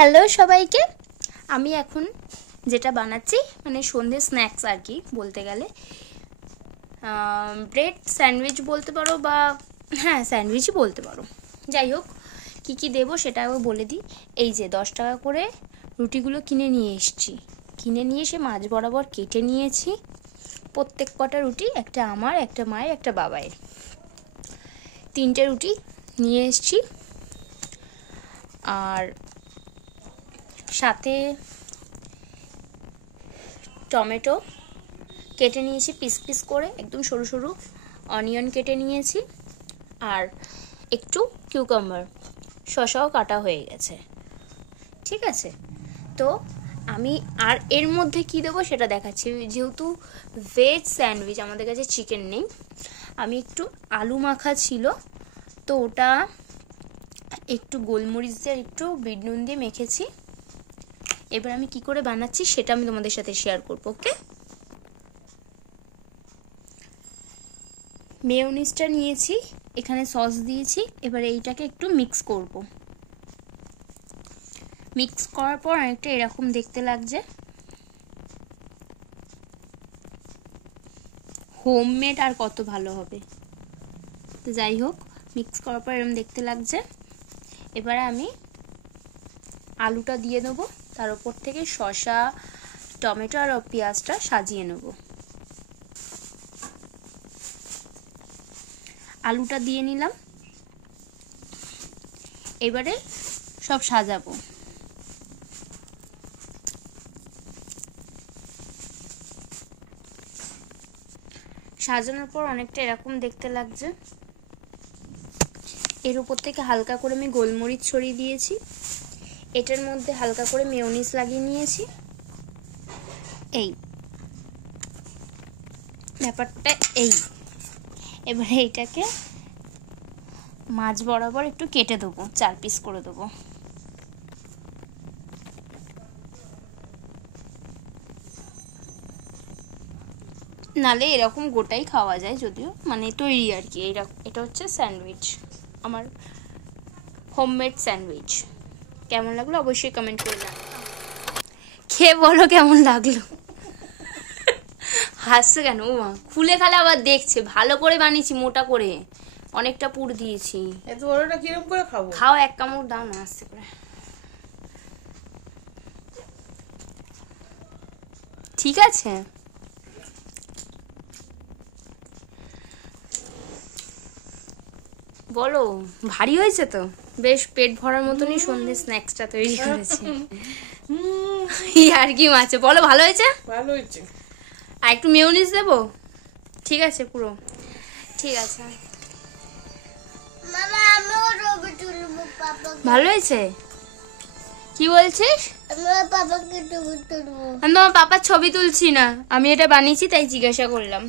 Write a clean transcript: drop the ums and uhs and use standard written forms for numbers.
Hello সবাইকে, আমি এখন যেটা বানাচ্ছি মানে সন্ধ্যে স্ন্যাক্স আর কি বলতে গেলে, ব্রেড স্যান্ডউইচ বলতে পারো বা হ্যাঁ স্যান্ডউইচই বলতে পারো। যাই হোক, কী কী দেবো সেটাও বলে দিই। এই যে 10 টাকা করে রুটিগুলো কিনে নিয়ে এসেছি, কিনে নিয়ে এসে মাঝ বরাবর কেটে নিয়েছি। প্রত্যেক কটা রুটি, একটা আমার, একটা মায়ের, একটা বাবায়ের, 3টে রুটি নিয়ে এসেছি। আর সাথে টমেটো কেটে নিয়েছি পিস পিস করে, একদম সরু সরু অনিয়ন কেটে নিয়েছি, আর একটু কিউকাম্বার, শসাও কাটা হয়ে গেছে। ঠিক আছে, তো আমি আর এর মধ্যে কি দেবো সেটা দেখাচ্ছি। যেহেতু ভেজ স্যান্ডউইচ, আমাদের কাছে চিকেন নেই, আমি একটু আলু মাখা ছিল তো ওটা একটু গোলমরিচ দিয়ে একটু বিট নুন দিয়ে মেখেছি। এবার আমি কি করে বানাচ্ছি সেটা আমি তোমাদের সাথে শেয়ার করব। ওকে, মেয়োনিজটা নিয়েছি, এখানে সস দিয়েছি। এবার এইটাকে একটু মিক্স করব। মিক্স করার পর অনেকটা এরকম দেখতে লাগছে, হোমমেড আর কত ভালো হবে। তো যাই হোক, মিক্স করার পর এরকম দেখতে লাগছে। এবারে আমি আলুটা দিয়ে দেবো, তার উপর থেকে শসা, টমেটো আর পেঁয়াজটা সাজিয়ে নেব। আলুটা দিয়ে নিলাম, এবারে সব সাজাবো। সাজানোর পর অনেকটা এরকম দেখতে লাগছে। এর উপর থেকে হালকা করে আমি গোলমরিচ ছড়িয়ে দিয়েছি, এটার মধ্যে হালকা করে মেয়োনিজ লাগিয়ে নিয়েছি। এই ব্যাপারটা এই, এবারে এইটাকে মাঝ বরাবর একটু কেটে দেবো, 4 পিস করে দেবো। নালে এরকম গোটাই খাওয়া যায়, যদিও মানে তৈরি আর কি। এটা হচ্ছে স্যান্ডউইচ, আমার হোমমেড স্যান্ডউইচ। কেমন লাগলো অবশ্যই কমেন্ট করে জানাও। খেয়ে বলো কেমন লাগলো। হাসছে কেন? ও মা, খুলে খালে আবার দেখছে। ভালো করে বানিয়েছি, মোটা করে, অনেকটা পুর দিয়েছি। এত বড়টা কিরকম করে খাবো? খাও, এক কামড় দাও না আস্তে করে। ঠিক আছে, বলো ভারী হয়েছে তো? বেশ পেট ভরার মতনই সন্ধ্যে স্ন্যাক্সটা তৈরি করেছে। আর কি মাছে বলো, ভালো হয়েছে? ভালো হয়েছে। আর একটু মেয়োনিজ দেবো? ঠিক আছে, পুরো ঠিক আছে। ভালো হয়েছে? কি বলছিস? আমি তোমার পাপার ছবি তুলছি না, আমি এটা বানিয়েছি তাই জিজ্ঞাসা করলাম।